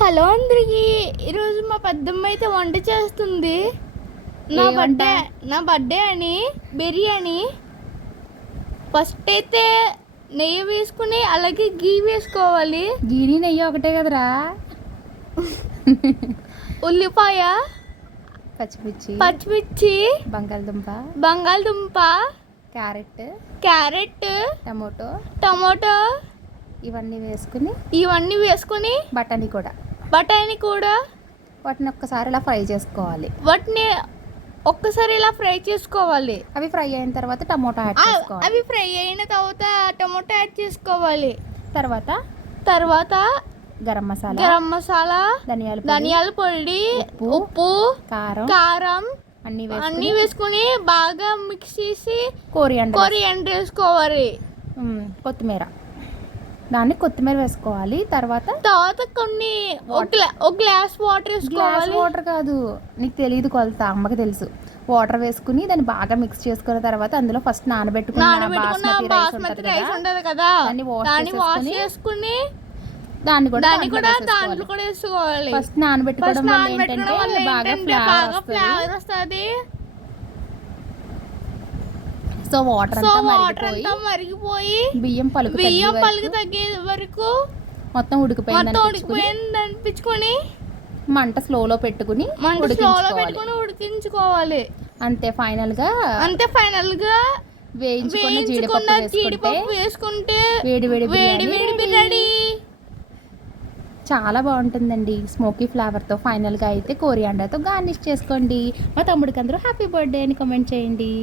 Hello అందరికి. ఈరోజు మా పెద్దమ్మ అయితే వంట చేస్తుంది. నా బర్త్డే అని బిర్యానీ. ఫస్ట్ అయితే నెయ్యి వేసుకుని అలాగే గీ వేసుకోవాలి. గీని నెయ్యి ఒకటే కదరా. ఉల్లిపాయ, పచ్చిమిర్చి, బంగాళదుంప, క్యారెట్, టమోటో ఇవన్నీ వేసుకుని బఠానీ కూడా వాటిని ఒక్కసారి ఇలా ఫ్రై చేసుకోవాలి. అవి ఫ్రై అయిన తర్వాత టమోటా యాడ్ చేసుకోవాలి. తర్వాత గరం మసాలా, ధనియాల పొడి, ఉప్పు, కారం అన్నీ వేసుకుని బాగా మిక్స్ చేసి కొరియాండర్ వేసుకోవాలి. కొత్తిమీర వేసుకోవాలి. తర్వాత కొన్ని ఒక గ్లాస్ వాటర్ వేసుకోవాలి. వాటర్ కాదు, నీకు తెలియదు కొలత, అమ్మకి తెలుసు. వాటర్ వేసుకుని దాన్ని బాగా మిక్స్ చేసుకున్న తర్వాత అందులో ఫస్ట్ నానబెట్టుకున్న బాస్మతి రైస్ ఉంటది కదా, దాన్ని వాష్ చేసుకుని దాన్ని కూడా దాంట్లో కూడా వేసుకోవాలి. ఫస్ట్ నానబెట్టుకోవడం వల్ల బాగా ఫ్లేవర్ వస్తుంది. సో వాటర్ అంతా మరిగిపోయి బియ్యం పలుకు తగ్గే వరకు మొత్తం ఉడికిపోయింది అనిపించుకొని మంట స్లోలో పెట్టుకుని ఉడికించుకోవాలి. అంతే ఫైనల్ గా వేయించుకున్న జీడిపప్పు వేసుకుంటే వేడి బిర్యానీ చాలా బాగుంటుందండి. స్మోకీ ఫ్లేవర్తో. ఫైనల్గా అయితే కోరియాండర్తో గార్నిష్ చేసుకోండి. మా తమ్ముడికి అందరూ హ్యాపీ బర్త్డే అని కామెంట్ చేయండి.